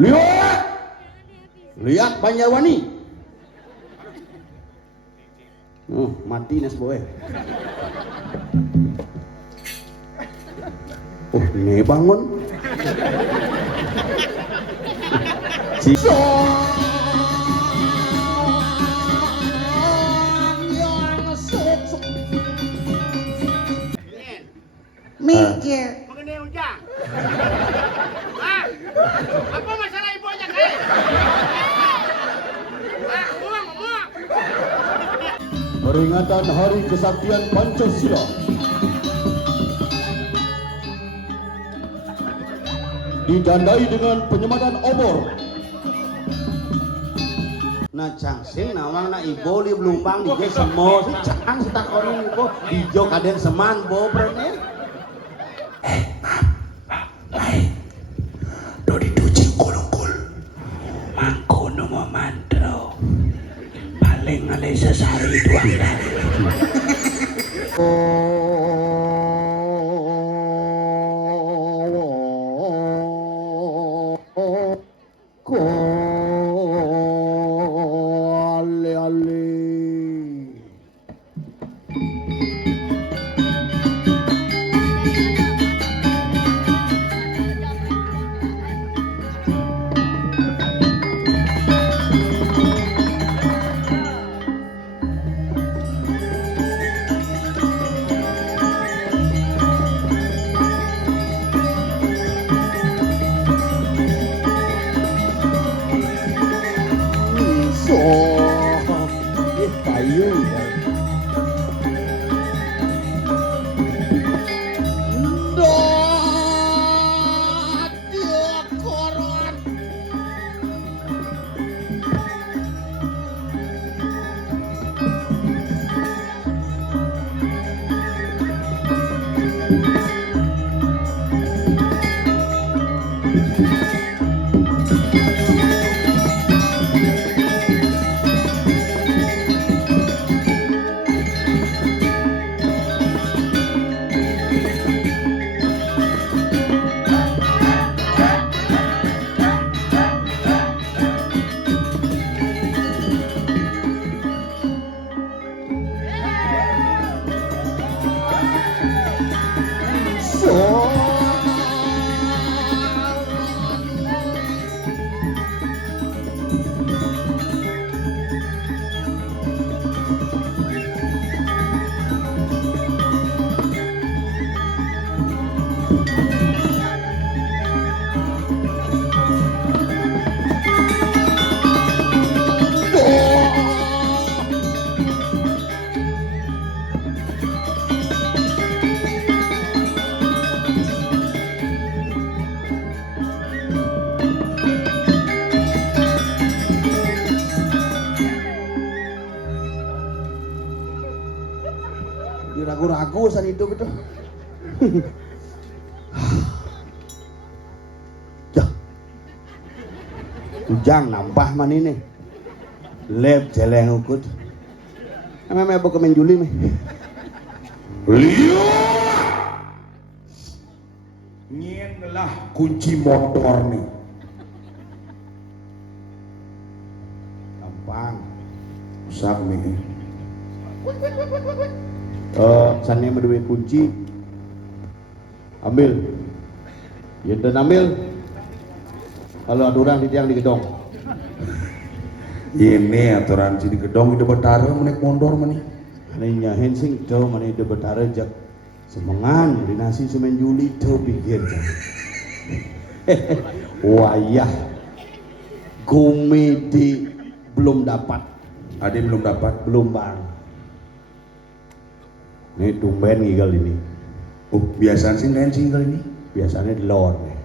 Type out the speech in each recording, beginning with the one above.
Lihat, lihat Banjarwani. Mati nes boy. Ini bangun. Si mikir mengenai ujang. Hah? Apa masalah ibu ojak kali? Hah? Ngomong. peringatan Hari Kesaktian Pancasila ditandai dengan penyematan obor. Nah cangsil nawang na ibo li belumpang di semo cang setakoni ibo ijo kaden seman bo prene. Do diduci kulungkul. Mangkono mo mantro. Paling alay sesari doang dari. Ragu-ragu saat itu betul. Jah, ujang nampah man ini, leb jeleng ukut. Emang mau kemen Juli meh. Nyen lah kunci motor nih. Gampang. Usah nih. Sannya berdua kunci. Ambil. Yenten ambil. Kalau ada orang di tiang di gedong. Ini aturan si di gedong itu betara menek mondor mani. Hanya hensing itu mana itu betara jak semengan di nasi semen Juli itu pikir. Wayah komedi belum dapat. Ade belum dapat. Belum bang. Ini tumben ngigal ini. Oh biasanya sih dancing kali ini. Biasanya di luar nih.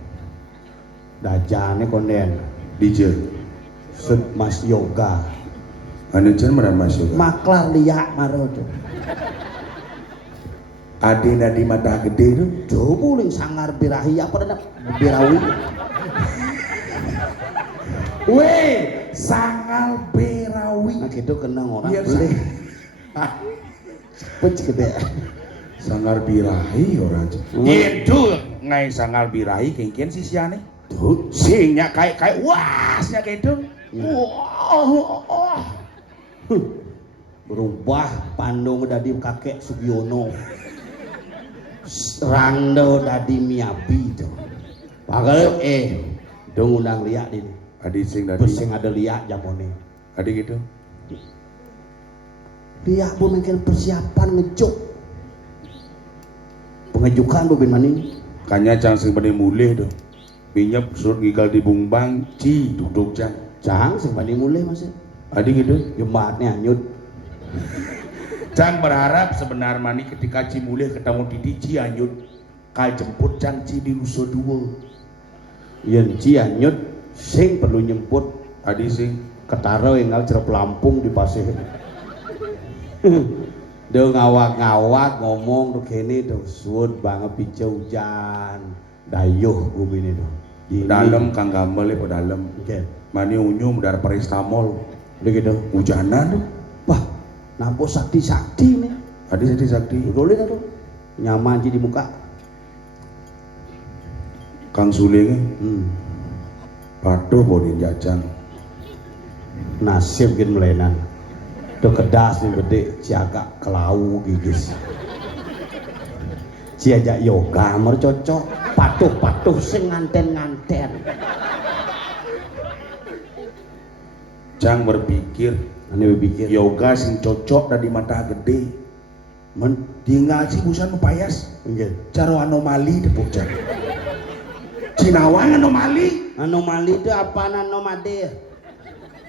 Dajane konden. DJ. Set Mas Yoga. Anu jen mana masuk. Maklar liak maro tuh. Ade nadi mata gede tuh. Coba ling sangar birahi apa dah birawi. Weh, sangal berawi. Nah gitu kenang orang Iya, beli. Pec gede. Sangar birahi orang. Itu ngai sangal birahi kengkian sih siane. Tuh, Singnya kayak wasnya gitu. Wah. berubah Pandung dadi kakek Sugiono. Rangdo dadi Miyabi tuh. Pagel dong undang liak ini. Adi sing tadi. Pusing ada liak jamone. Adi gitu. Liak bu mungkin persiapan ngejuk. Pengejukan bu bin maning. Kanya cang sing bani mulih tuh. Minyap surut gigal di Bungbang, ci duduk cang. Cang sing bani mulai masih. Adi gitu. Jemaatnya anyut. Cang berharap sebenar mani ketika ci mulih ketemu Didi ci anyut. Kal jemput cang ci di Nusa Dua. Yen ci anyut sing perlu nyemput Adi sing ketara enggal cerep Lampung di pasir. Dia ngawak-ngawak ngomong tuh kene tuh suwun banget pice hujan dayuh bumi tuh. dalam kang gamel ya dalam. Oke. Mani unyu mudar paristamol. Udah gitu. Hujanan tuh. Wah, nampo sakti-sakti nih. Adi sakti. Dolin tuh. Nyaman di muka. Kang Suling patuh bodin jajan. Nasib gin melenan. Tuh kedas nih gede, ciaga kelau gigis. Ciaja yoga mer cocok, patuh sing nganten. Cang berpikir Ane berpikir yoga sing cocok dari mata gede. Men tinggal si busan payas. nggih. Caro anomali depuk cang. Cinawang anomali. Anomali itu apa anomade?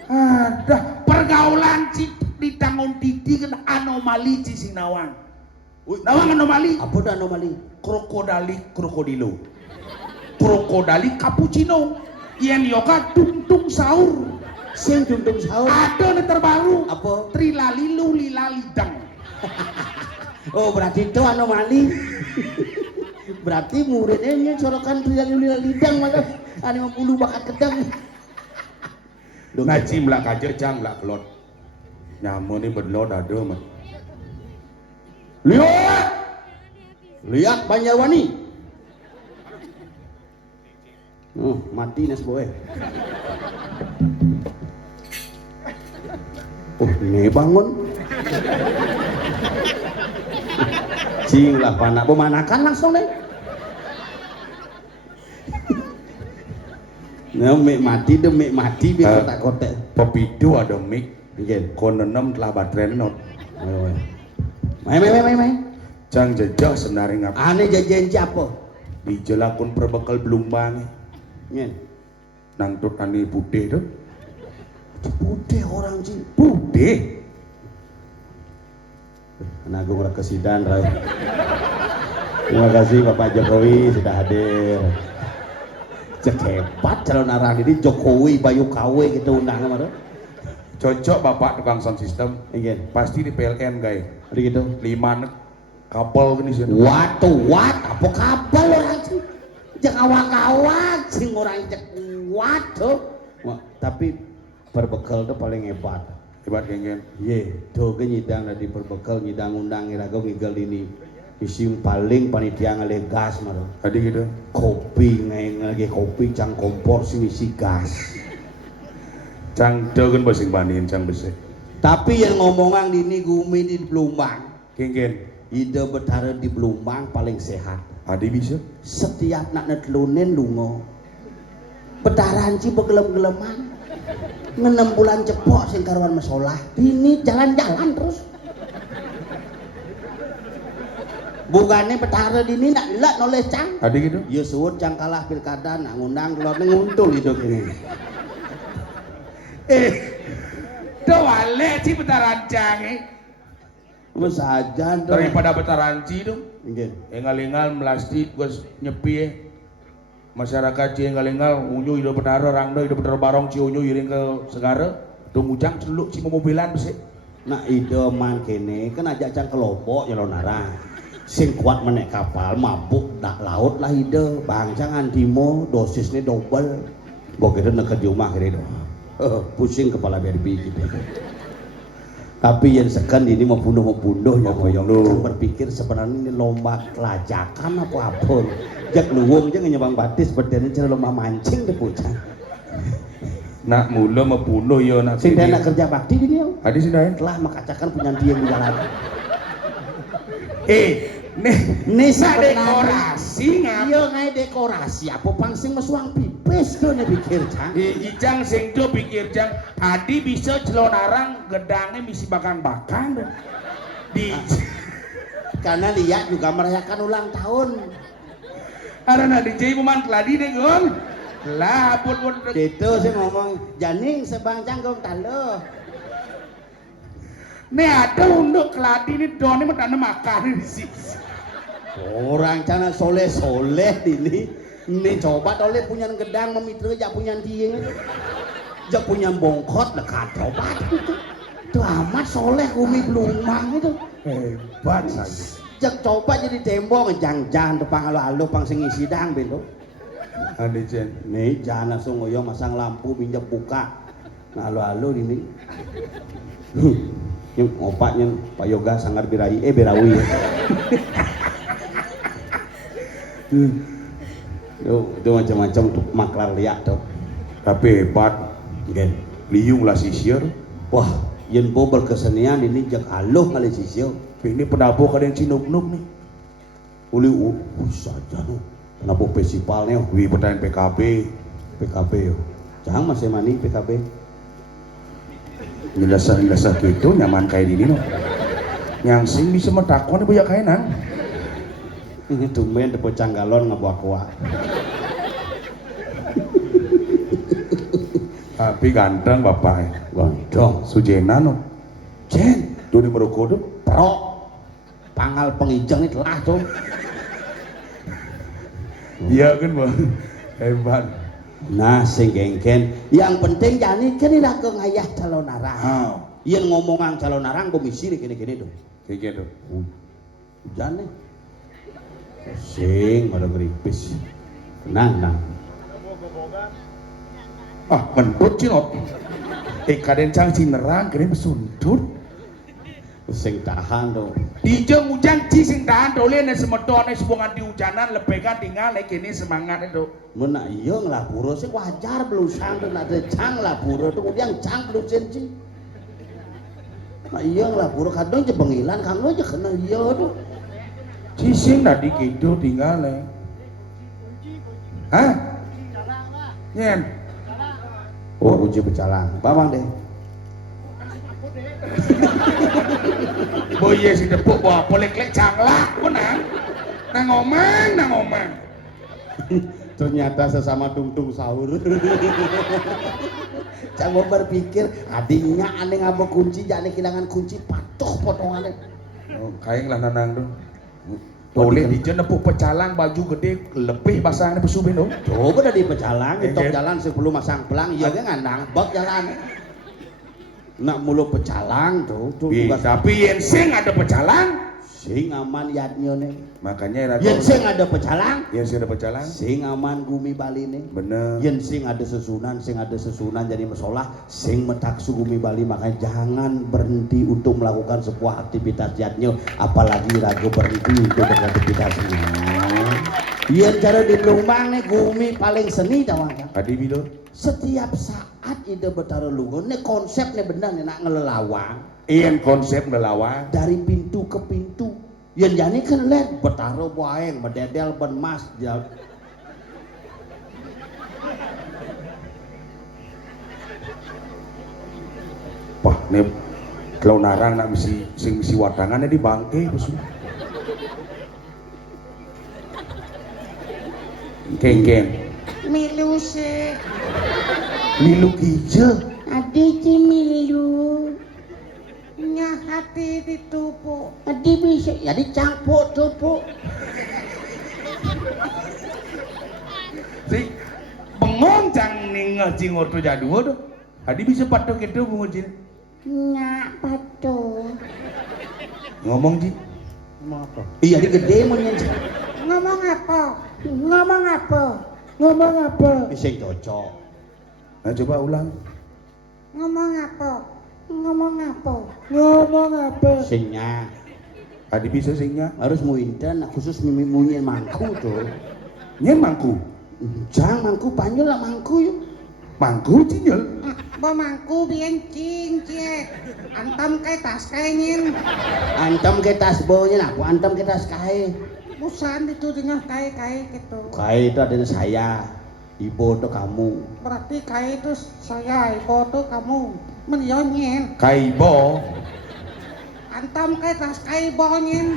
Ada pergaulan ci di tangon Didi kan anomali ci Sinawang. Nawang anomali. Apa itu anomali? Krokodilo. Krokodali cappuccino. Yen yoga tung sahur. Sing tuntung sahur. Ada nih terbaru. Apa? Trilalilu lilalidang. Oh berarti itu anomali. Berarti muridnya sorokan trilalila lidang malah ane 50 bakat kedang. Ngaji melak kajer cang melak kelot. Nyamu nih berlot ada mah. Lihat Banjarwani. Mati nes boy. Oh, ini bangun. Cing lah panak pemanakan langsung deh. Nah, mik mati biar kotak-kotak. Pepidu ada mic. Nggih. Konenem telah baterai not. Main. Cang jejak senari ngap. Ane jajan siapa? Di jelakun perbekal Belumbang. Nyen. Nang tut ani putih tuh. Putih orang sih. Putih. Agung Rakesidan, Rai. Terima kasih Bapak Jokowi sudah hadir. Cek hebat calon arah ini Jokowi Bayu KW gitu undangan mana? Cocok bapak tukang sound system. Ingin. Pasti di PLN guys. Ada gitu. 5 nek kapal gini sih. What? Apa kabel orang sih? Jangan awak-awak sing orang cek what tuh. Tapi berbekal tuh paling hebat. Hebat gengen. Ye, tuh ke nyidang dari berbekal nyidang undang irago ngigel ini. Isim paling panitia ngale gas maro. Tadi gitu. Kopi ngage kopi cang kompor sing isi gas. Cang deukeun basing bandingin cang besi. Tapi yang ngomongan dini gumi di Belumbang, Gengen. ide betara di Belumbang paling sehat. Adi bisa. Setiap nak netlunen lungo. Betaran ci begelem-geleman. 6 bulan cepok sing karuan masalah. Dini jalan-jalan terus. Bukannya betara dini nak lek noleh cang. Adi gitu. Ya suwun cang kalah pilkada nak ngundang kelor nguntul hidup ini. Dewale ci betaran cang Mas aja tuh. daripada betaran ci dong. Nggih. Engal-engal melasti gua nyepi masyarakat ci engal-engal unyu hidup betara rangdo hidup betara barong ci unyu iring ke segara dong ujang celuk ci mobilan besi. Nak ide man kene kan ajak cang kelompok nyelon arah. Sing kuat menek kapal mabuk dak laut lah ide bangsa antimo dosisnya double. Gua kira nak di rumah kira itu. Pusing kepala BRB gitu. Tapi yang sekan ini membunuh ya koyong lu berpikir sebenarnya ini lomba kelajakan apa jak luwung aja nyebang batis berdiri cara lomba mancing deh bocah nak mula membunuh ya nak sing nak kerja bakti di dia hadi sing daen telah makacakan punya dia di jalan nisa dekorasi ngap iya ngai dekorasi apa pangsing mesuang pipis tuh nih pikir cang ijang sing do pikir jang hadi bisa celonarang gedangnya misi bakang-bakang di karena lihat juga merayakan ulang tahun karena DJ Muman keladi deh gong lah pun itu sih ngomong janing sebang canggung talo nih ada untuk keladi nih doni mah makan sih orang cana soleh ini coba oleh punya gedang memitra jak punya dia jak punya bongkot dekat coba itu amat soleh umi belumang itu hebat saja jak coba jadi tembok jangan depan alu pang sing sidang belo ade jen nih jangan langsung ngoyo masang lampu pinjam buka nah alu ini yang opaknya Pak Yoga sangar birawi birawi ya itu macam-macam untuk maklar liat tuh tapi hebat kan liung lah sisir wah yen bo berkesenian ini jak aluh kali sisir ini penabur kadang cinuk-nuk nih uli saja tuh penabur festivalnya wih pertanyaan PKB yo jangan masih mani PKB ngelasah gitu nyaman kayak gini no yang sing bisa metakon banyak kayak nang ini tumben depo canggalon ngabuak-buak tapi ganteng bapak gondong sujena no jen tuh di Meroko tuh pro pangal pengijeng itu lah tuh iya kan bang hebat nah sing gengken yang penting jani kan ilah ke ngayah calon arang yang ngomongan calon arang komisiri gini-gini tuh kayak gitu jani sing pada ngeripis tenang kentut cinot kaden cang cinerang kene besundut sing tahan tuh dijeng ujang ci sing tahan dolen semedone sebungan diujanan lepekan tinggal kene semangat itu mana iya ngelapuro sih wajar belusang tuh nak cang lapuro tuh kemudian cang belusen sih nah iya ngelapuro kadang jebengilan kamu aja kena iya tuh cising tadi gitu tinggal hah nyen kunci pecalang bawang deh boye si tepuk bawa polek-lek canglah menang nang omang ternyata sesama tung sahur coba berpikir adiknya aneh ngabok kunci jangan kehilangan kunci patuh potongannya kain lah nanang tuh boleh dijen nepuk pecalang baju gede lebih basahnya pesubin dong coba udah di pecalang di top jalan sebelum masang pelang iya kan ngandang bak jalan nak mulu pecalang tuh tapi yang sing ada pecalang sing aman yadnya nih makanya yang sing ada pecalang sing aman gumi Bali nih bener yang sing ada sesunan jadi masalah sing metaksu gumi Bali makanya jangan berhenti untuk melakukan sebuah aktivitas yadnya apalagi ragu berhenti untuk beraktivitasnya yang cara di Plumbang nih gumi paling seni tawang adi bido setiap saat ide betara lungo nih konsepnya benar nih nak ngelelawang iyan konsep ngelawang dari pintu ke pintu yang jani kan lihat betara waeng mededel ben mas wah nih kalau narang nak misi watangannya di bangke keng milu sih milu hijau adik milu nya hati ditupuk adik bisa ya dicampur tupuk si bengong cang ninggal cingur tu jadua tuh adik bisa patok itu bunga cini nya patok ngomong Ji ngomong apa? Iya di gede mau nyanyi ngomong apa sing cocok nah coba ulang ngomong apa Ngomong apa? Ngomong apa? Singnya Adi bisa singnya. harus muinten khusus mimi munyin mangku tuh. Nyen mangku. Jang mangku panjul lah mangku yuk. Mangku cinyel. Ba mangku bien cing cie. Antam kai tas kai nyin. Antem ke tas bawanya aku antem ke tas kai. Busan itu dengan kai gitu. Kai itu ada saya. Ibu tuh kamu. Berarti kai itu saya, ibu tuh kamu. Menionyen. Kaibo. Antam kai tas kai bonyen.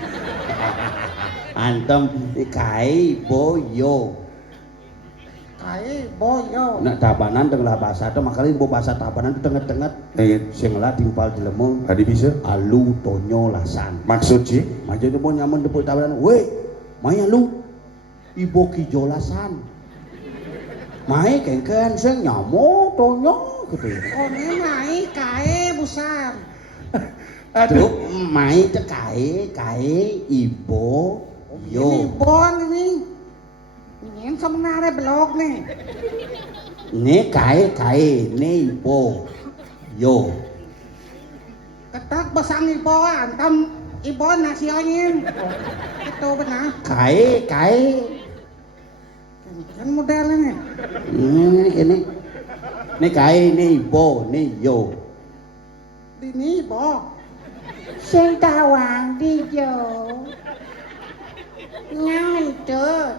Antem kai boyo. Kai boyo. Nak tabanan tengah bahasa itu makanya ibu bahasa tabanan itu tengah-tengah. Sing lah timpal jelemu. Adi bisa. Alu tonyo lasan. Maksud sih? Maju tu pun nyaman tepuk tabanan. Weh, maya lu. Ibu kijolasan. Mai kengken sing nyamo tonyo gitu. One mai kai busan. Tuh, mai te kai ibu Ini yo. bon ini. Nyen sebenarnya blog nih. Ne kai ne ibu yo. Ketak basang ibu antam ibu nasi onyen. Itu benar. Kai Kan modelnya nih. ini kai ne ibu ne yo. Dini ibu. Sing tawang dijo. Nyantet.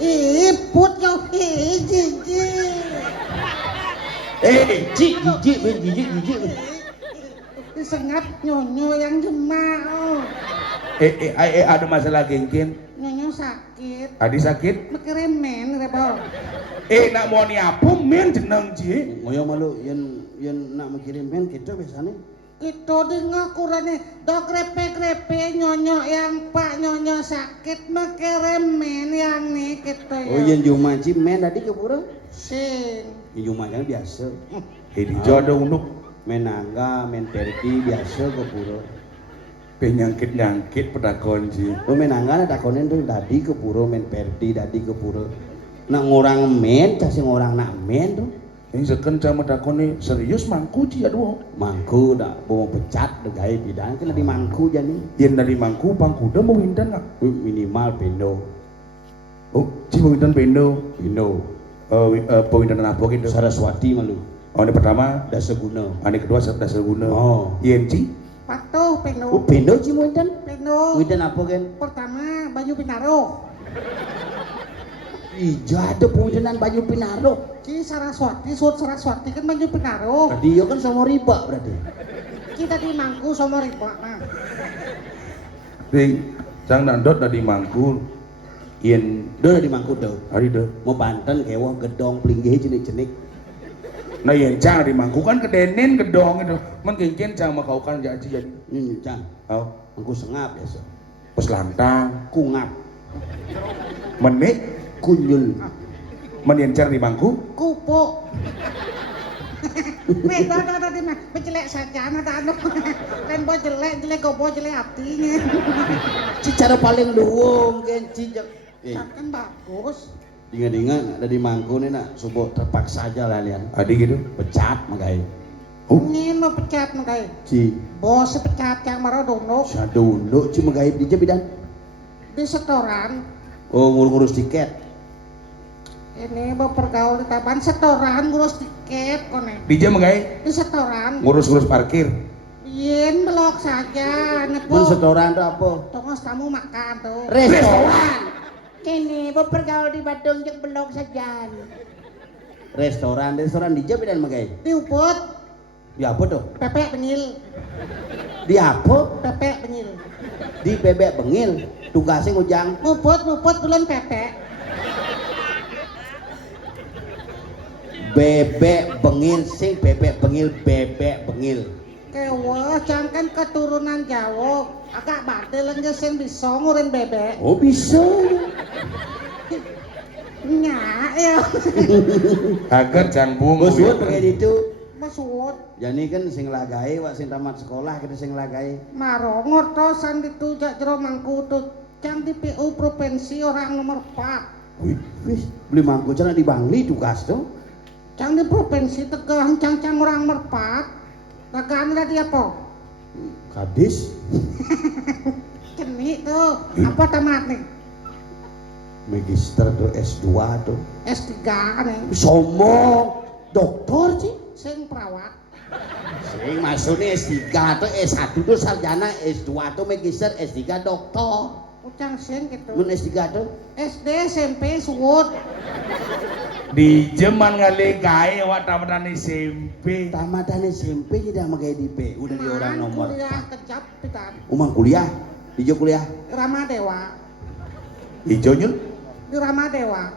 Iput yo jiji. Jijik. Disengat nyonyo yang jemaah. Ada masalah gengkin. Nyonyo sakit. Adi sakit. Mekeremen rebol. Nak mau ni apa men jeneng ji? Ngoyo malu yen nak mengirim men gitu biasanya. Itu dengar kurangnya dok grepe nyonyo yang pak nyonyo sakit mekeremen yang nih gitu ya. Oh yen jumaji men tadi ke pura. Sing. Yen jumaji biasa. Di jodoh unuk. Menangga men pergi biasa ke pura. Penyangkit pedakon ji. Oh menangga ada konen tuh tadi ke pura men pergi tadi ke pura. Nak ngorang men cah sing orang nak men tuh. Ini seken sama dakon ni serius mangku ji aduh. Mangku dah mau pecat dah gaya bidang kan lebih mangku jadi. Yen dari mangku pangkuda mau windan nak? Minimal pendo. Oh, ji mau windan pendo. Pendo. Pewindan apa gitu? Saraswati malu. Oh, ini pertama. Daseguna. Ini kedua Dasarguna. Oh. Yen ji? Patuh Oh peno. pendo ci mau windan? Peno. Windan apa kan? Pertama Banyu Pinaro. Iya ada pewindanan Banyu Pinaro. Ki Saraswati, Sud Saraswati kan Banyu Pinaro. Tadi yo kan sama riba berarti. Kita di Mangku sama riba nah. Di Cang Nandot dari mangku. Yen Udah di mangku dah. hari deh. Mau Banten kewah gedong pelinggih jenik-jenik. Nah yen Cang di mangku kan kedenen gedong itu. Men kengken Cang mau kau kan jadi. Cang. Oh, Mangku sengap biasa. pas lantang. Kungap. Menik. Kunyul. Menyencar di mangku. Kupu. Weh, dah di mah. Pejelek saja anak anu. Lain boy jelek gobo jelek hatinya. Ci cara paling luwung kan ci. Kan bagus. Ingat-ingat ada di mangku nih nak subuh terpaksa aja lah lian. Adi gitu. Pecat magai. Ini mau pecat makai. Ci. Bos pecat yang marah dono Sadunduk ci magai di bidan. di setoran. Oh ngurus tiket. Ini mau pergaul di Taban setoran ngurus tiket kone. Di jam gai Di setoran. ngurus-ngurus parkir. Yen belok saja. Pun Nepo. setoran tuh apa? Tongos kamu makan tuh. Restoran. Kini bepergaul di Badung jeung belok sajan. Restoran di bidan magai. Diuput. Di apa tuh? Pepek penyil. Di apa? Pepek penyil. Di bebek bengil. Tugasnya ngujang. Nguput bulan pepek. Bebek bengil sing bebek bengil. Kewa jangan keturunan Jawa. Agak batil aja sing bisa ngurin bebek. Oh bisa. Nyak ya. Agar Cang Bung. Bosut pakai itu. Masuk. Jadi kan sing lagae wak sing tamat sekolah kita sing lagae. Maro ngortosan ditujak jero mangku tuh. Cang di PU provinsi orang nomor 4. Wih, beli mangku jangan di Bangli tugas tuh. Cang di provinsi Tegal cang orang nomor 4. Dagaan tadi apa? Kadis Ceni tuh, apa tamat nih? magister tuh S2 tuh S3 nih. sombong dokter sih Sing perawat. sing maksudnya S3 tuh S1 tuh sarjana S2 tuh magister S3 dokter Ucang sing gitu. mun S3 tuh SD, SMP, suwut. Di zaman ngali gawe awak tamatan SMP. tamatan SMP tidak pakai di PU dari orang nomor Kuliah kecap pitan. umang kuliah di kuliah Rama Dewa. Ijo nyul Di Rama Dewa.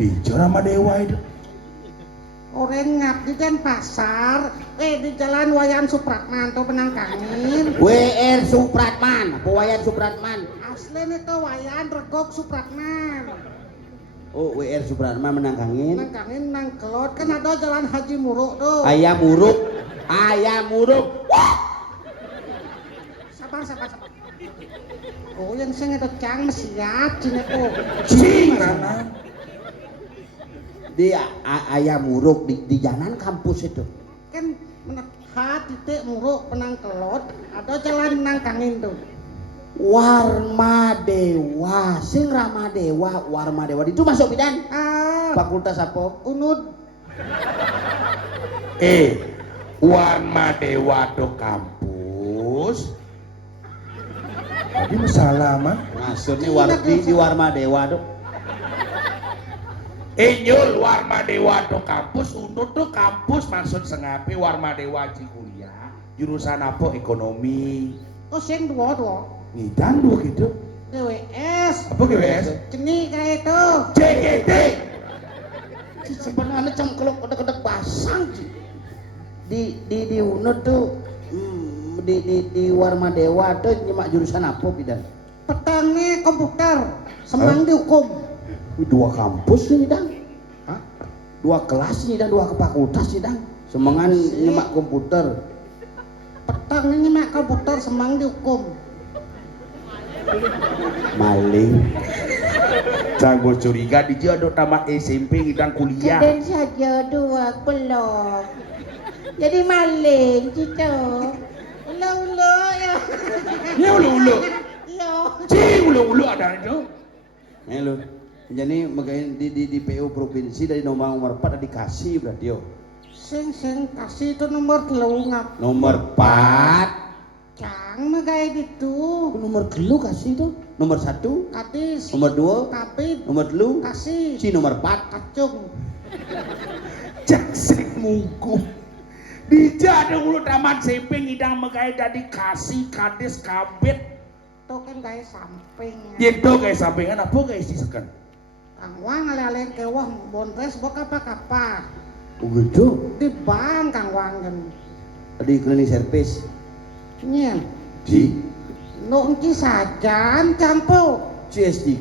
di Jorama Dewa itu. Orang ngabdi dan pasar. Di jalan Wayan Supratman tuh Penangkangin. WR Supratman apa Wayan Supratman Asli nih tuh Wayan Regok Supratman. oh WR Supratman menangkangin Penangkangin Nangkelot kan ada jalan Haji Muruk tuh. ayam muruk Sabar. Oh yang sing itu cang siap cina tuh. Cing karena di ayam muruk di jalan kampus itu Kan titik Muruk Penangkelot ada jalan Nangkangin tuh. Warma Dewa sing Rama Dewa Warma Dewa itu masuk bidan fakultas apa Unud. Warma Dewa do kampus. Tadi masalah mah. maksudnya di Warma Dewa tuh Nyul Warma Dewa do kampus, unut do kampus maksud sengape Warma Dewa ci kuliah. Jurusan apa? Ekonomi. Oh sing dua. Ngidang dua gitu. GWS. Apa GWS? Ceni kayak itu. JGT. sebenarnya cengkelok kedek pasang sih di Unut tuh di Warma Dewa tuh nyemak jurusan apa bidan Petangnya komputer. Semang dihukum. dua kampus nih dang dua kelas nih dan dua fakultas nih dang semangan nyemak komputer Petangnya nyemak komputer semang dihukum. maling Canggo curiga di jodoh tamat SMP ngidang kuliah. Kadang saja dua belum. Jadi maling gitu. Ulu ya. Ya ulu. Iya. Cing ulu ada itu. lo jadi makanya di PU provinsi dari nomor 4 dikasih berarti yo Sing kasih itu nomor 3 ngap. nomor 4 Cang mah kayak gitu. nomor telu kasih tuh nomor 1 Kadis. nomor 2 Kapit. nomor telu Kasih. si nomor 4 Kacung. Jaksek mungku. Dijada ulu tamat SMP ngidang megai dadi kasih kades kabet. Tuh kan kayak samping. Yento kayak sampingan apa guys disekan. Kang Wang ale-ale kewah bonres bok apa-apa. begitu Di bank Kang Wang kan. di cleaning service Nyen. di No engki sajan campo. CS3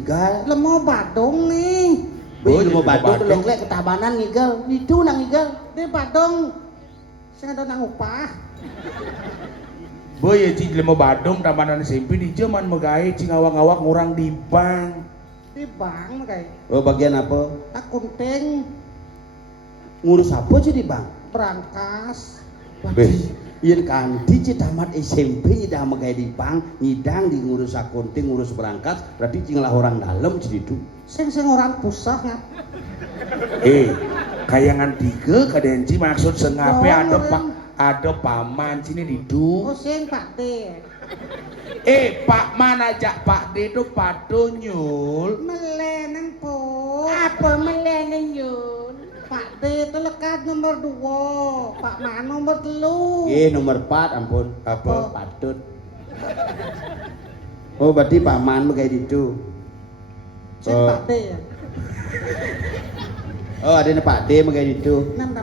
Lemo Badung nih. oh, Oh, mau jadi Badung Badung. kelek ketabanan ngigel itu nang ngigel Di Badung. Sing ada nang upah. Boy ya cing lemo Badung tamanan SMP di zaman megai cing awak-awak ngurang di bank. Di bank kayak. oh bagian apa Tak kunting ngurus apa sih di bank berangkas. Beh, yen kanthi tamat SMP nyidang megai di bank, nyidang di ngurus akunting, ngurus berangkas, berarti cinglah orang dalam jadi itu. Sing orang pusat ngap. Kayangan 3 kadenci maksud sengape Oh, ada paman sini Oh didu. sing Pak D. Pak man ajak Pak D itu padu nyul. Meleneng po. Apa melene yun? Pak D itu lekat nomor 2. Pak Man nomor 3. Nomor 4 ampun. Apa? Patut. Oh, berarti paman megai itu. Sing Oh. Pak D ya. Oh, ada Pak D megai itu. Nam.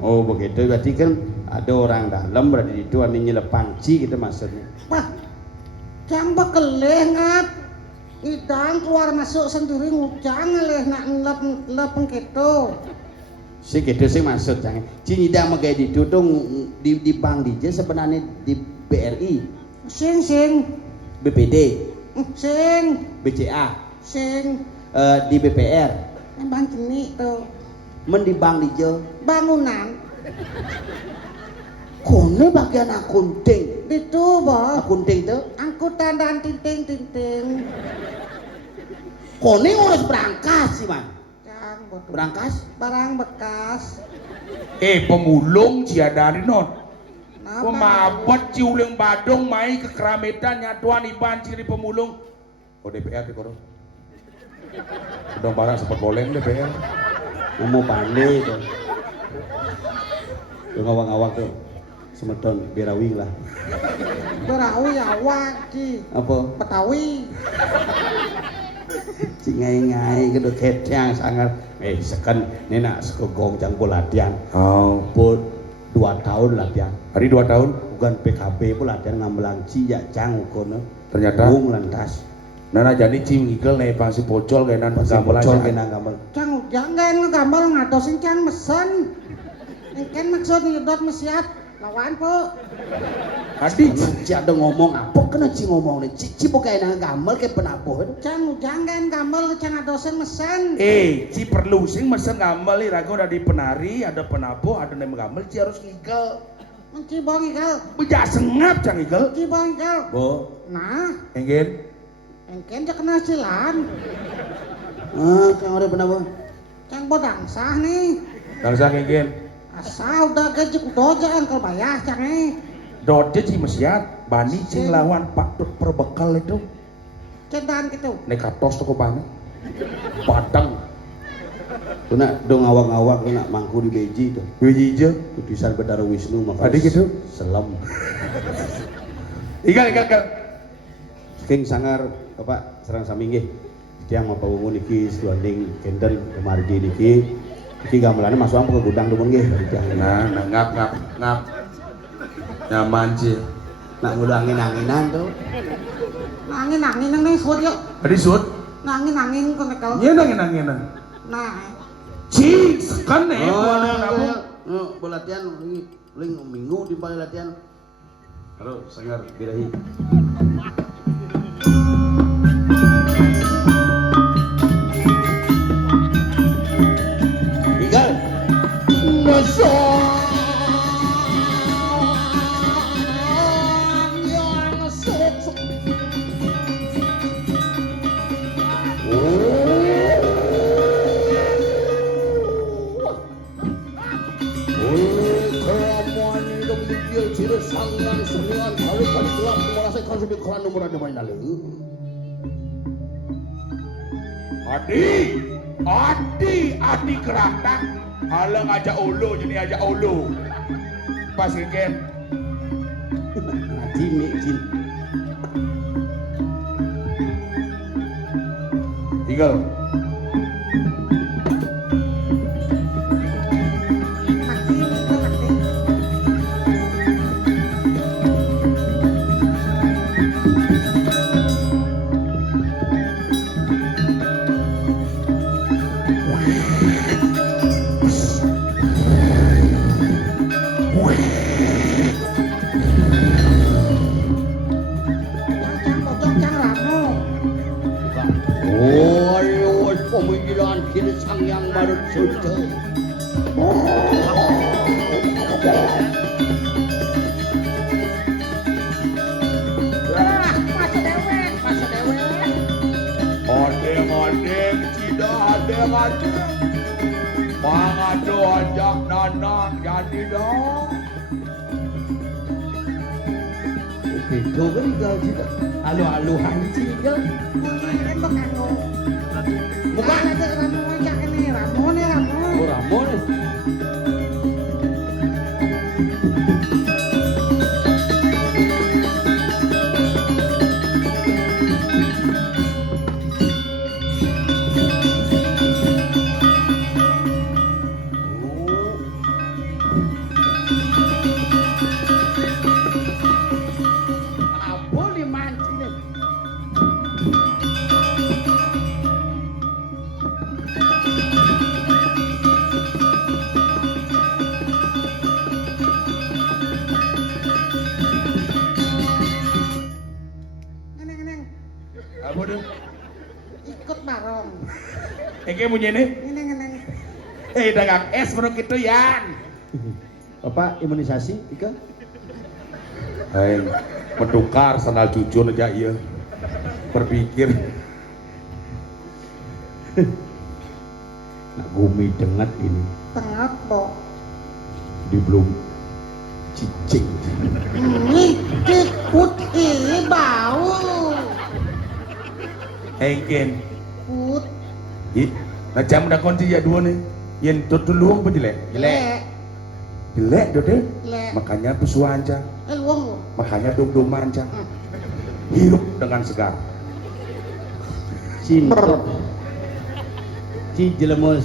Oh, begitu. Berarti kan ada orang dalam berarti itu ane nyelepanci gitu maksudnya. Wah. Jang bekeleh ngap. Idang keluar masuk sendiri ngujang leh nak ngelep gitu. Si gitu sih maksud jangan. Ci nyidang megai itu tuh di bank DJ sebenarnya di BRI, Sing BPD, BCA, sing di BPR. Bang Ceni tuh Men di bank DJ bangunan Kone bagian akunting. Itu boh. Akunting tuh. Angkutan dan tinting. Kone ngurus berangkas sih man. Yang bodoh. Berangkas? Barang bekas. Pemulung ciadari non. Napa? Pemabot ciuling badung mai ke kerametan nyatuan iban ciri pemulung. Oh DPR di kono. Udah barang sempat boleng DPR. Mau pandai tuh. Tuh ngawang-ngawang tuh. Semedon birawing lah. Berawi awak ki. Apa? Betawi. Si ngai-ngai kedua ketang sangat. Sekan nenak sekegong jangko latihan. Oh. Pun 2 tahun latihan. Hari 2 tahun. Bukan PKB pun latihan ngambelang cijak jang kono. Ternyata. Bung lantas. Nana jadi cim ngigel nih pangsi pocol kainan gamelan. Pocol kena gamel. Cang jangan ngegambar ngadosin cang mesen. Engken maksud nyedot mesiat lawan po. Adik. Ci ada ngomong apa kena ci ngomong nih. Ci bukan nang gamel kayak penapoh itu. Cang jangan gambar cang ngadosin mesen. Ci perlu sing mesen gamel rago ada di penari, ada penabuh, ada yang gamel, ci harus ngigel. Menci bong igal. Bejak sengap cang ngigel. Menci bong igal. Bo. Nah, Enggen. engken cak kena silan. Kang ada penapoh. Cang bodang sah nih. Bangsa enggen. Asal udah gaji doja engkel bayar cang nih. Dode ci mesiat, bani cing lawan Pak Tut perbekal itu. Cendahan gitu. Nekatos toko bani. Padang. Tuh nak dong awak-awak tuh nak mangku di beji tuh. Beji je. Putusan Betara Wisnu maka. Adik gitu? Selam. Igal. King sangar apa serang saminggih. Tiang apa wungu niki seduanding kenten kemargi niki. Iki gamelannya masuk ke gudang tuh nggih. Nah, ngap. Nyaman sih. Nak ngudangin-anginan tuh. Nangin nang sud yuk. Tadi sud. Nangin kau nekel. Iya nangin. Nah, Cing, sekan nih. Latihan ling minggu di balik latihan. Halo, sangar birahi. Igal. Sangang seringan kali gelap merasa kau sampai koran nomor ada main lalu. Adi keratak. Halang aja ulu jadi aja ulu. Pas ikan. Adi micin. Tinggal. Pemilihan kini sang yang baru sudah. masa dewek. Adeng, tidak adeng. Pangado ajak nanang jadi dong. Itu kan tinggal juga. Alu-aluhan juga. Kan bakal Bukan. ada Ramon cak ini, Ramon. Oh, Ramon. Apa nih mancing nih? Neng. Apa tuh? Ikut bareng. Eke punya ini? Neng. Dagang es bro gitu yan. Bapak imunisasi, Ika? Hai, menukar sandal cucun aja iya. Berpikir. Nak gumi dengat ini Tengah po. di belum cicing. Ini tikut ini bau. Engken. Put. Nah jam dah kunci ya dua nih. Yang tutuluang apa jelek? Jelek dode. Lek. Makanya pesuanca. Luang. Makanya dom-dom manca. Hirup dengan segar. Cinta ci jelema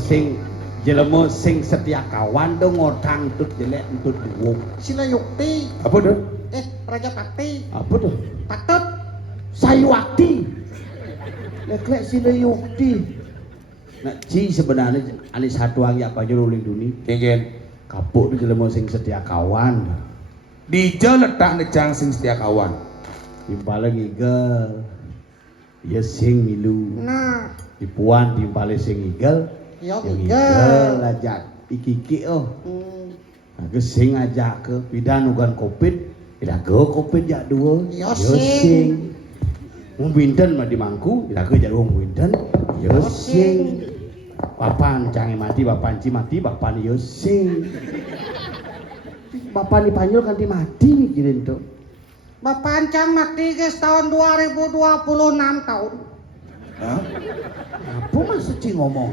sing setia kawan dong ngotang tut jelek entut duwung. Sila yukti. Apa dah? Raja Pati. Apa tuh? Patut. Sayuakti. Leklek sila yukti. Nah ci sebenarnya ani satu angin apa aja ruling duni. Engken. Kapuk tu jelema sing setia kawan. Dija letak nejang sing setia kawan. Timpale ngigel. Ya sing milu. Nah. Dipuan timpale sing ngigel. Ya Yang ngigel. ajak iki-iki oh. Hmm. Nah, sing ajak ke pidan ugan kopit. Ila ke kopit jak dua. Ya sing. Wong pinten mah di mangku, ila ke jak wong pinten. Ya sing. Papan cange mati, papan ci mati, papan ya sing. Papan dipanjul kanti mati kirin tuh. Bapak Ancang mati guys tahun 2026 tahun. Hah? Apa maksud ci ngomong?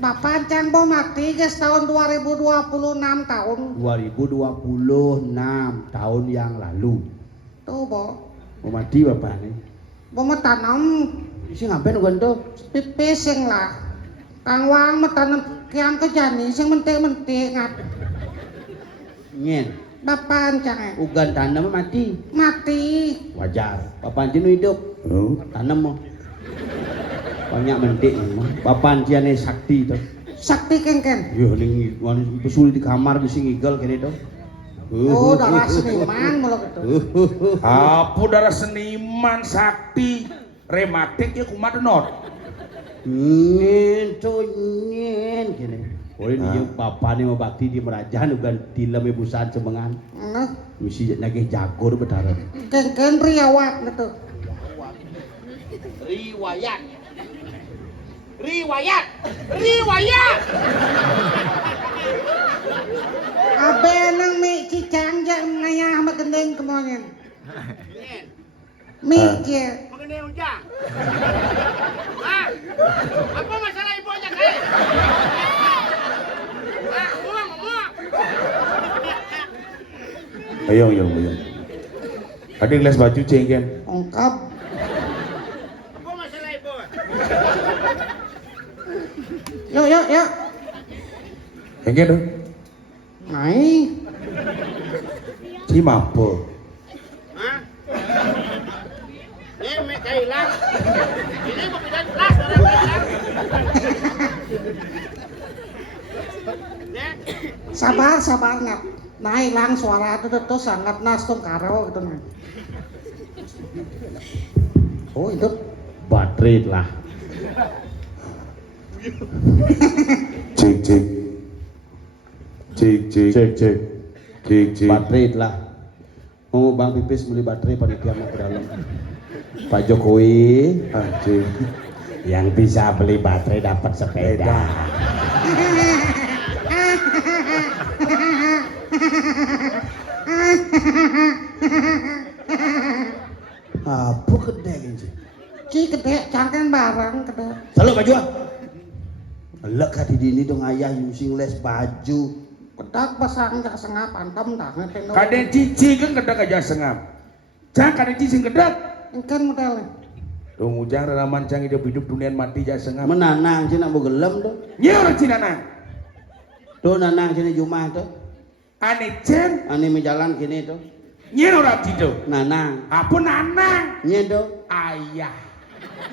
Bapak Ancang mau mati guys tahun 2026 tahun. 2026 tahun yang lalu. Tuh bo. Mau mati bapak nih. Mau tanam Si ngapain ugan tuh? pipis sing lah. Kang Wang tanam kian kejani sing mentik-mentik ngat. Nyen. Bapak Ancang Ugan tanam mati. mati. Wajar. Papan cinu hidup. Oh. Tanam mau. Banyak mentik mah. Papan ciane sakti tuh. Sakti kengken. Yo ning pesul di kamar bisa ngigel kene tuh. Oh darah seniman mulu gitu. Apa darah seniman sakti rematik ya kumat not. Nyen tuh nyen kene. Oleh dia bapak ni mau bakti di merajaan ugan tilem busan semengan. Nah, Misi nagih jagor betara. kengken riawat gitu. Riwayat. Riwayat. Riwayat. Abe nang mi cicang jang ngayah sama gendeng kemonyen. Mikir. Mengenai ujang. Ah, apa masalah ibu aja kayak? Ah, ngomong. Ayo. Ada gelas baju cengken. Ongkap. Apa masalah ibu? Yuk. Cengken tuh. Nai. Si apa? Hah? Ini mereka hilang. Ini mau pindah kelas orang hilang. Sabar nggak. Nah hilang suara itu tuh sangat nastung karo gitu nih. Oh itu Baterai lah. Cek. Baterai lah. Mau Bang Pipis beli baterai panitia mau ke dalam. Pak Jokowi Cek. yang bisa beli baterai dapat sepeda. Apa kedai ini? Ci gede cangken barang gede. Selalu baju ah. Lek kati dini dong ayah using les baju. Kedak pasang nggak sengap antam dah ngeteng. Kadang cici kan kedak aja sengam. Jangan kadang cici kedak. Ingkan modelnya. Tuh ujang raraman cang hidup dunia mati aja sengam. Menanang sih nak mau gelem tuh. Nyur cina nang. Tuh nanang sini Jumat tuh. Ane cen. Ani menjalan kini tuh. Nyur orang cido. Nanang. Apa nanang? Nye tuh. Ayah.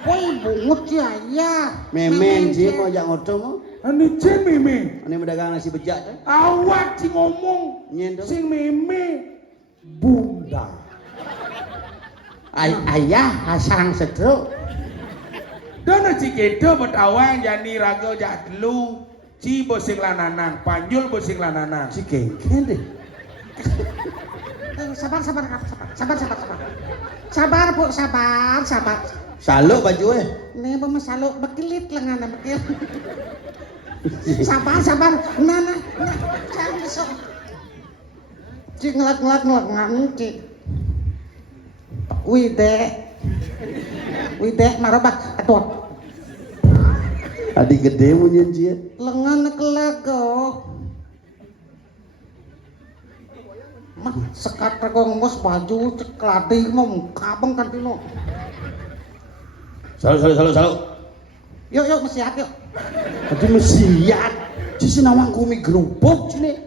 Woi bungut sih ayah. Memen sih mau jak ngoto mau. Ane cen meme. Ani mendagang nasi bejak tuh. Awak si ngomong. Nye tuh. Sing meme. Bunda. Ayah hasang setruk. Dono cikedo betawang jani rago jatlu. Ci bosing lananang, panjul bosing lananang. Si kengken deh. Sabar, sabar, Kak, sabar. Sabar, Bu, sabar. Saluk baju Nih, Bu, masaluk bekilit lengan bekil. Sabar. Nah, jangan besok. Cik ngelak lengan, Cik. Wide, marobak, aduh. adik gede munyin cie. Lengan kelago. Mah sekat regong mos baju cek ladi mau kabeng kan tino. Saluk. Yuk mesiat yuk. Tadi mesiat. Cisi nawang kumi gerubuk cini.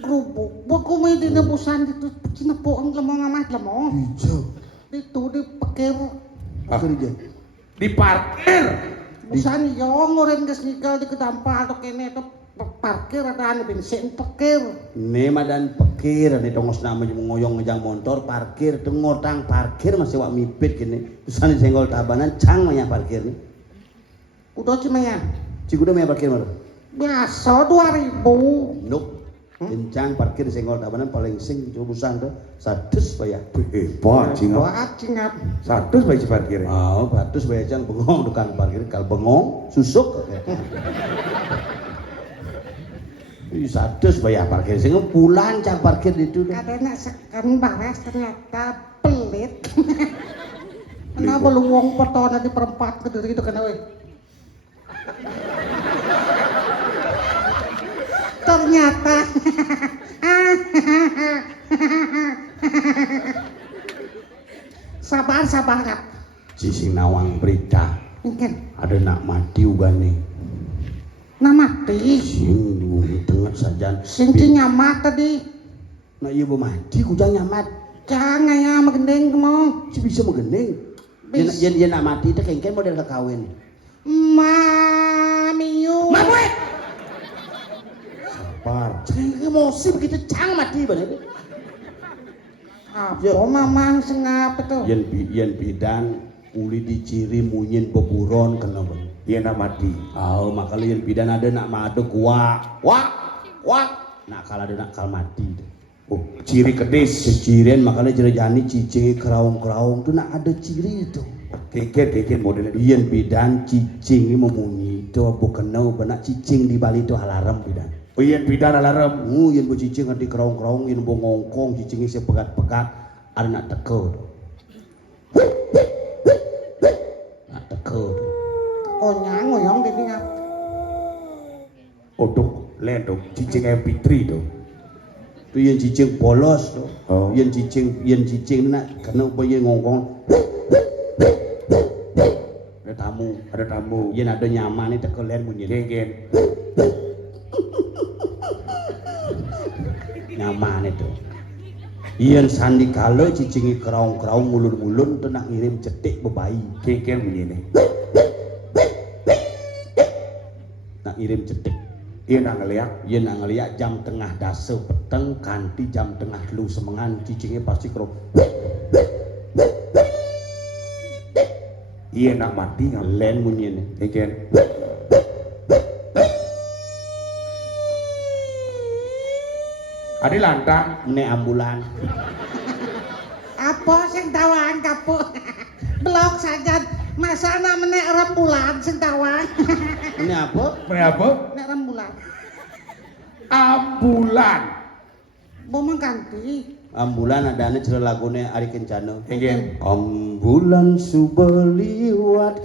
Kerupuk. Buat kumi di nebusan itu cina poeng lemong amat lemong. Hijau. Itu dipekir. Kerja. Di parkir. Busan yo ngoren geus nikel di kedampal atau kene itu parkir ada anu bensin pekir. Nih madan pekir, nih tongos nama ngoyong ngejang motor parkir, tuh ngotang parkir masih wak mipit gini. Terus ane senggol tabanan cang maya parkir nih. Udah cuma ya. Cikuda maya parkir mana? Biasa 2000. Nope. Kencang parkir senggol tabanan paling sing jurusan tuh 100 bayar. Hebat cingap. Buat cingap. 100 bae parkir. Oh, 100 bayar cang bengong tukang parkir kal bengong susuk. 100 bayar parkir sing pulang cang parkir itu. Kadang sekan bares ternyata pelit. Kenapa lu wong potona di perempat kediri itu kena we? Ternyata sabar Kak. Sisi nawang berita Mungkin ada nak mati ugane. nah mati. Sing diwumi tengah sajan. Sing nyamat tadi. Nak iya mati kujang nyamat. Jangan ya magendeng kemong. Si bisa mengeneng. Bisa. Dia nak mati itu kengken model kekawin. Mamiu. Mamwe. Sabar. Cengeng emosi begitu cang mati bener. Apa mamang sengap itu? Yen bidan uli diciri munyin beburon kena bener. Dia nak mati. Oh, makanya yen bidan ada nak madu wak. Nak kalah ada nak kal mati. Oh, ciri kedis. Ciciren makanya jerejani cicing keraung tuh nak ada ciri itu. Keken modelnya. Yen bidan cicing memunyi itu bukan nau benak cicing di Bali itu alarm bidan. Oh iya bidan alarm. Yen bu cicing nanti keraung yen bu ngongkong cicingnya si pegat ada nak teko. Nak teko. Ngoyong di tinggal. Odok lendok cicing MP3 tuh. Tu yen cicing polos tu. Oh. Yen cicing nak kena upaya ngongkong. Ada tamu. Yen ada nyaman ni teko len bunyi. Keken. Nyaman itu. Yen sandi kalau cicingi keraung mulun tu nak ngirim cetik bebayi. Keken begini. Nak ngirim cetik. Iya nak ngeliat. Yen nak ngeliat jam tengah dasa peteng kanti jam tengah lu semengan cicingnya pasti kerong. Iya nak mati nggak? Len bunyi ni. Keken. Adi lantang. Ini ambulan. Apa sing tawang kapuk? Blok saja. Masa nak menek rembulan sing tawang. Ini apa? Apa? Nek rembulan. Ambulan. Bomong ganti. Ambulan ada ni cerita lagunya Ari Kencana. Keken. Ambulan subeliwat.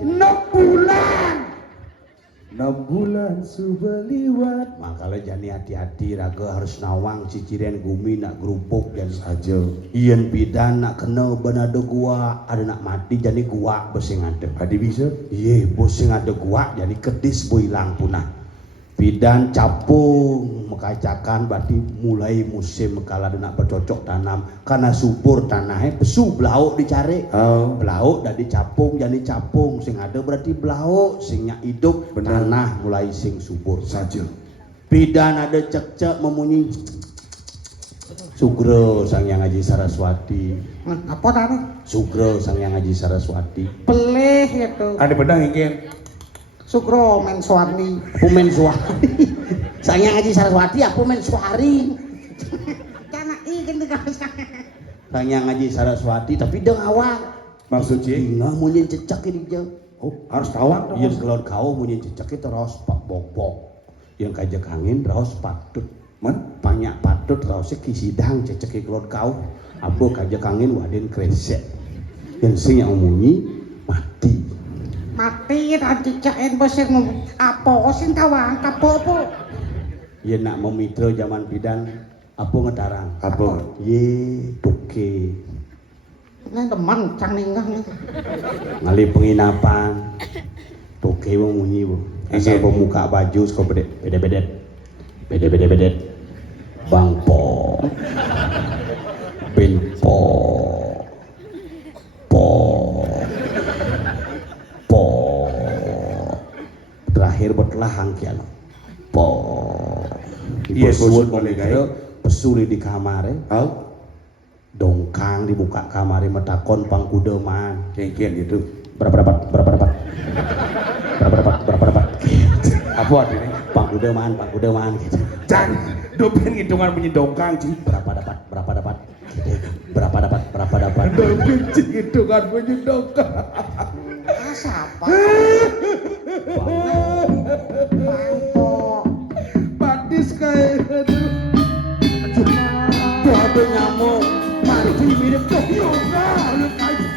6 bulan subeliwat. Makanya jani hati-hati raga harus nawang ciciren gumi nak gerupuk dan Saja. Iyan bidan nak kena benado gua ada nak mati jadi gua bosing ada. Adi bisa? Iya bosing ada gua jadi kedis bu hilang punah. Bidan capung mekacakan berarti mulai musim kala ada nak bercocok tanam karena subur tanahnya besu belauk dicari. Oh. Belauk dan dicapung jadi capung sing ada berarti belauk singnya hidup Benar. tanah mulai sing subur Saja. bidan ada cek memunyi Sugro Sang Hyang Haji Saraswati. Apa tadi? Sugro Sang Hyang Haji Saraswati. Pelih gitu. Ada pedang keken. Sukro men suami. Pumen Suari. Sang Hyang Haji Saraswati apa men Suari? Jangan ikan di kawasan. Rangnya ngaji Saraswati tapi deng awak. Maksud sih? Ingat munyin cecek ini jeng. Oh, harus tawang dong. Iya kelon kau munyin cecek itu raos pak bobok. Yang kajak angin raos patut. Man, Banyak patut raosnya kisidang cecek kelon kau. Abo kajak angin waden kresek. Yang sing yang munyi mati. Mati tadi cain bos yang apa sing tawang kapo. Iya nak memitra zaman bidan. Apa ngedarang? apa? Ye tuke. Ini teman cang ninggah nih. Ngali penginapan. Tuke wong munyi bu. Asal pemuka baju seko bedet. Bangpo. Benpo. Po. Terakhir betlah hangkian. Po. Iya, Pesulit boleh, guys. pesuli di kamar Au, dongkang di muka kamar metakon pangkudeman kengkian gitu. berapa dapat Apa artinya? pangkudeman gitu Jangan, dopen hitungan punya dongkang sih. berapa dapat Dopen sih hitungan punya dongkang. Siapa? Bangpo. Patis kayak aduh. Tuh ada nyamuk mati mirip Toyota lu kaji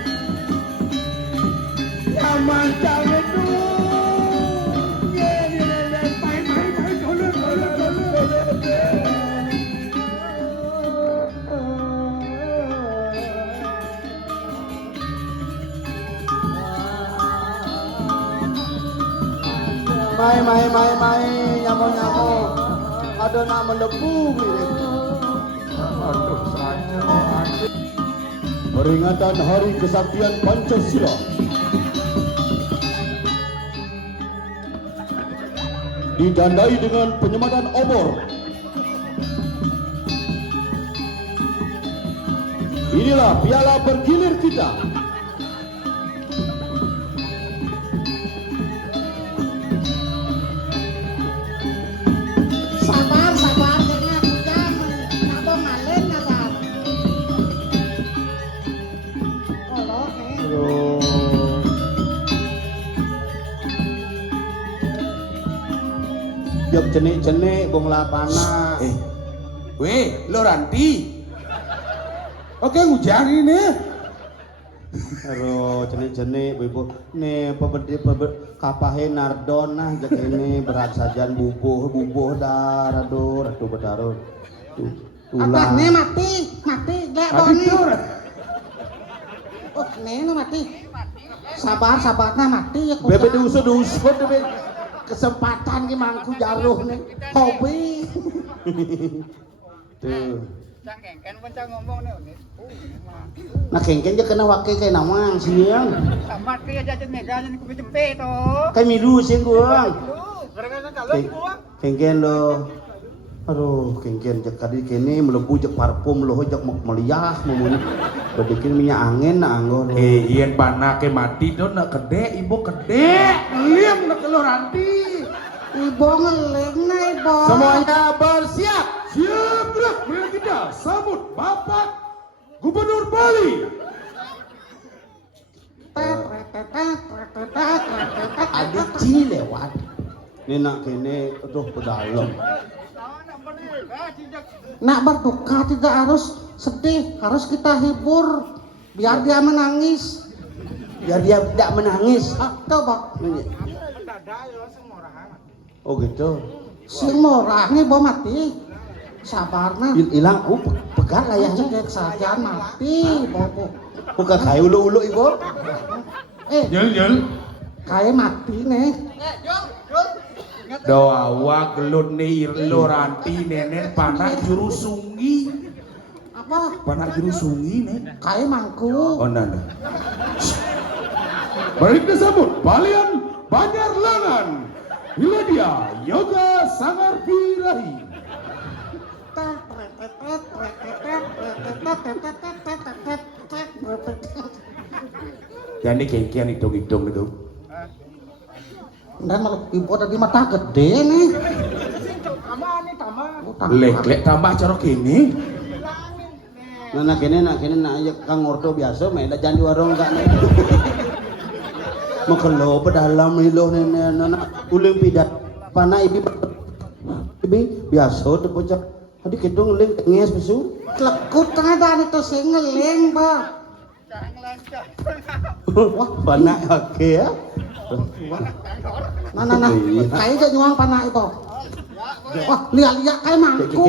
nyaman jangan tuh main dolur main nyamuk ada nak melebu mirip. Aduh, saja. Peringatan Hari Kesaktian Pancasila ditandai dengan penyematan obor. Inilah piala bergilir kita. Sabar karena hujan. Nabo ngalen nabar. Olo Jok cenik bong lapana. Weh, lo ranti. Oke, hujan ini. Aduh, cenik ibu nih pebedi kapahe nardona jak ini berat sajan bubuh dar aduh ratu betaruh Abahnya mati gak boni. Oh, neno mati. Sabarnya mati ya. bebe diusut bebe kesempatan ki mangku jaruh nih hobi tuh Cang kengken pun cang ngomong nih. nah kengken aja kena wakil kayak namang siniang Sama kaya jajan megajan ku jempe to. kayak miru sih gua Gara-gara kalau gua. kengken lo aduh kengken jak tadi kene melebu jak parfum lo jak meliah mumun bedikin minyak angin na anggo Iyan panake mati do nak kede, ibu kede. Ngeliam nak lo ranti. Ibu ngeling na ibu. semuanya bersiap. Siap gerak, mari kita sambut Bapak Gubernur Bali. Ada cili lewat ini nak kene aduh pedalem Nak berduka tidak harus sedih, harus kita hibur biar dia menangis. biar dia tidak menangis Coba oh gitu si morah nih bawa mati. Sabarna. hilang pegat lah ya Cek saja mati bobo. buka kayu ulu ibu Jel. Kayak mati nih. Doa wa gelut nih lo ranti nenek panak juru sungi. Apa? Panak juru sungi nih. Kayak mangku. Oh nana. Mari kita sambut Balian Banjar Langan. Inilah dia Yoga Sangar Birahi. Jadi kengkian hitung-hitung itu. Dan malah ibu tadi mata gede nih. Tama nih tama. Utang. Lek tambah cara kini. Nah kene aya Kang Ordo biasa mah da jangan di warung ka. Makelo pedalam hiloh nena uling pidat pana ibi biasa teu pocak. Hadi kitu ngeling nges besu. Lekut ngadan itu sing ngeling, Ba. Wah, pana oke ya. Nah, kayak gak nyuang panah itu. Wah, lihat kayak mangku.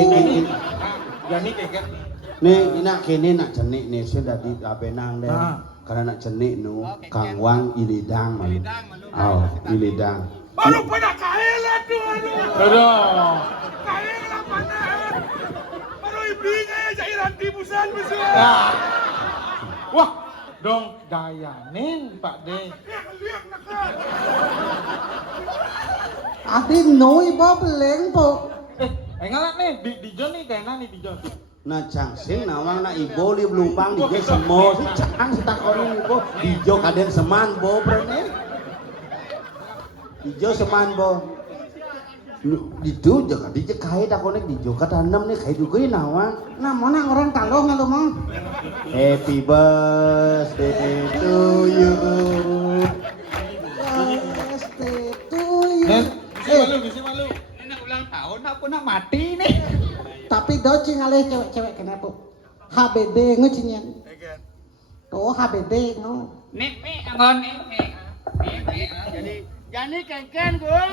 Nih, ina kene nak cenik nih sudah di abenang deh. Karena nak cenik nu Kang Wang ilidang malu. Oh, ilidang. Baru pada kaela tuh aduh. Kaela mana? Baru iblinya ya cairan tibusan besar. Wah, dong gayanin Pak De. Lihat nak. Adi noi ba beleng po. Ngalak nih di John nih kayaknya nih di John. Nah cangsing nawang na ibo li belumpang di je semo si cang si takoni ibo ijo kaden seman bo brene. Ijo seman bo. Ditu jaga di je kai takone di jo katanam nih kai juga nawang. Nah, mau nang orang talo ngalu mau. Happy birthday to you. Birthday to you. Bisi malu. Ini ulang tahun aku nak mati nih. Tapi do cing alih cewek-cewek kena po. HBD ngecingen. Tuh HBD no. Nih, angon nih. Jadi kengken Gung.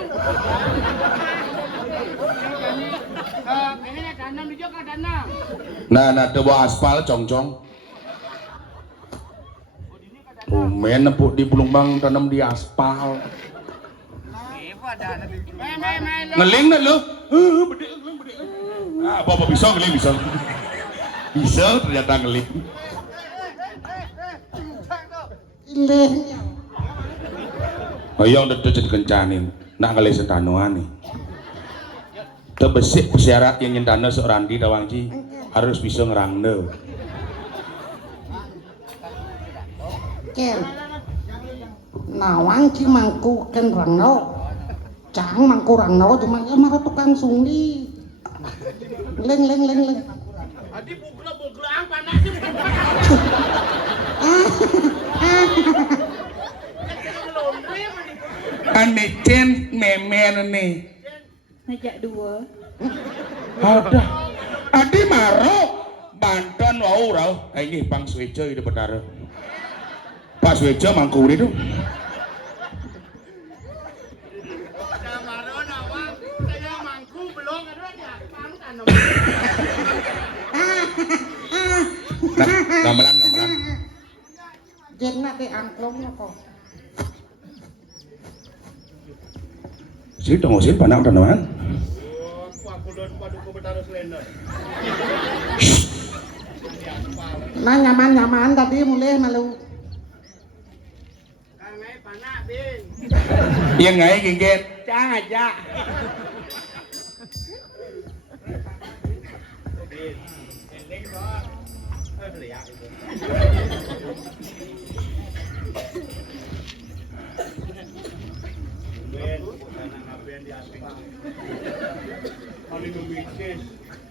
Ini tanam di juga tanam. Nah, dewa aspal cong-cong. Tumen nepuk di Bulumbang tanam di aspal. Ngeling dah lu. Bedek. Ah, apa bisa ngeling bisa. Bisa ternyata ngeling. Ileh. Hoyong dedet kencanin. Nak ngelih setanuan nih. Tebesik persyarat yang nyentana seorang di Dawangji harus bisa ngerangno. Ken. Nawang ci mangku ken rangno. Cang mangku rangno cuma ya marah tukang sungli. Leng. Adi bugla-buglaan panasnya bukan Ane cen memen nih. Ngajak dua. Ada. Adi maro Banten wau rau. Ini Bang Swejo di Betara. Pak Swejo mangkuri tuh. Gamelan. Jenna te angklong kok. Si tongosin panang tanaman. Nah nyaman tadi mulai malu. Yang ngai gigit. Cang aja.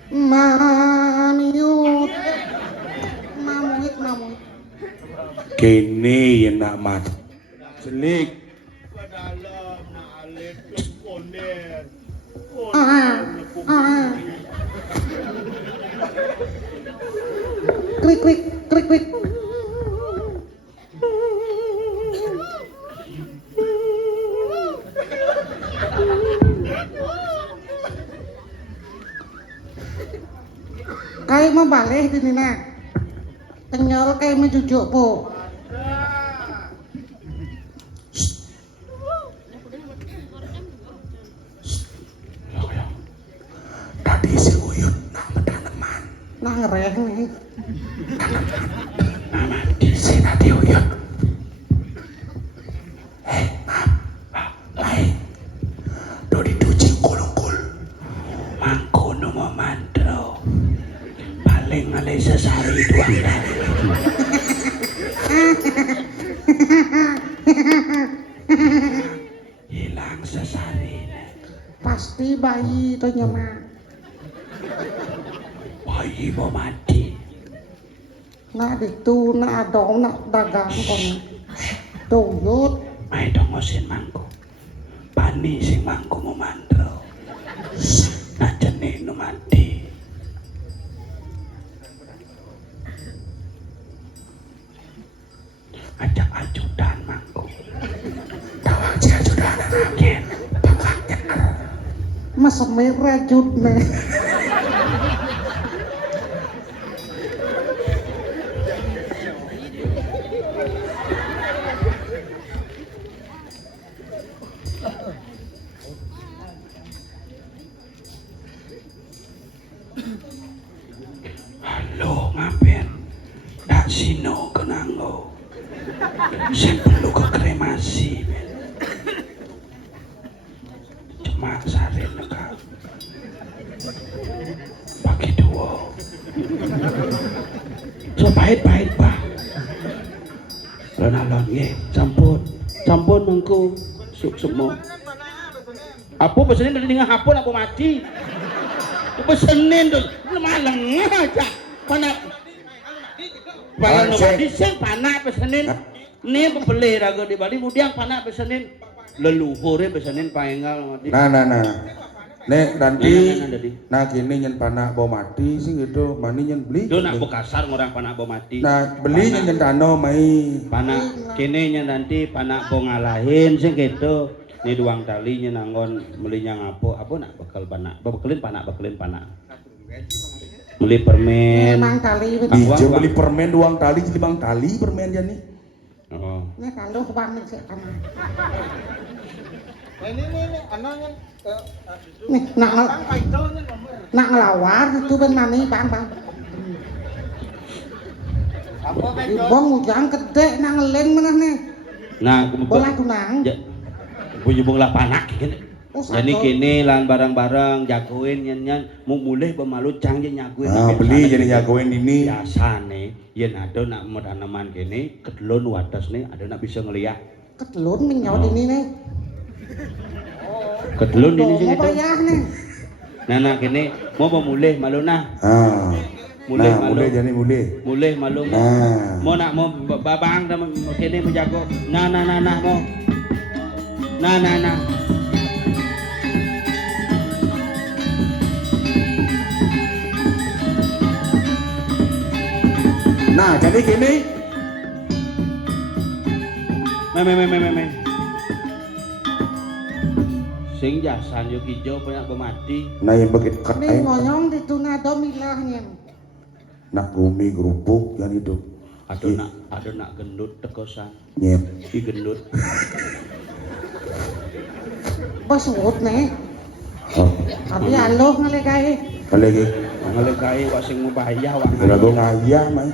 Mamiut. Mamuit. Kene yang nak mat. Selik. Krik. Kayak mau balik di Nina. Kenyal kayak mencucuk po. Tadi si Uyut nak tanaman. Nah ngereh nih. Nama di sini di Uyut. Do dicuci kulungkul. Mangko nomo mantro. Paling ngalih sesari doang dah. Hilang sesari. Pasti bayi itu nyaman. Bayi mau mati. Nak ditu nak adong nak dagang kon. Tuyut. Ayo dong ngosin mangku. Pani sing mangku mau mandro. Nah jenih nu mati. Ajak ajudan mangku. Tawang si ajudan angin. Bapaknya. Mas merah judne. Halo ngapain? Dak sino kenanggo. Saya perlu ke kremasi. Cuma sarin neka. Pakai dua. So pahit-pahit pak. Lon ye, campur mangku suk mo. Apa pesenin dari dengan hapon apa mati? Pesenin tuh malang aja. Panak. Panak mati sing panak pesenin. Nih pembeli raga di Bali mudiang panak pesenin. Leluhure pesenin paengal mati. Nah. Nek nanti Nah, kini nyen panak bawa mati sih gitu, mani nyen beli. Itu nak bekasar orang panak bo mati. Nah, beli nyen tano mai. Panak kene nya nanti panak bo ngalahin sing gitu. Ni duang tali nya nanggon melinya ngapo, apa nak bekal panak. Bekelin panak. Beli permen. Memang kali Ijo beli permen duang tali jadi bang tali permen jani. Oh. ini kalau banget sih kan. Ini anaknya Nih nak ngelawar itu ben mani bang. Ibong ujang gede nak ngeleng mana nih. Nah, Bola tunang. punya bola panak gini. Oh, Jadi satu. kini lan barang-barang jagoin nyen mau mulai pemalu canggih nyakuin. Nah, beli jadi nyagoin ini. Biasa nih, yen ada nak tanaman kini kedelon wadas nih, ada nak bisa ngeliat. Ketelun minyot ini nih. Kedelon ini sih Mau itu. bayar nih. Nah kini mau pemulih malu nah. Ah. Mulai Nah, malu. mulai jadi mulai. Mulih malu. Nah. Mau nak mau babang sama kini menjago. Nah mau. Nah. Nah, jadi gini. Me. Sing jasan yo kijo banyak pemati. Nah, yang begitu kat Nih ngonyong di tunado milahnya. nak gumi kerupuk yang itu. Ada nak gendut tekosan. Nyet. I gendut. Bos wut nih. Oh, Abi aloh ngalekai. lagi. Ngalekai wak sing mubahaya wak. Rago ngayah mai.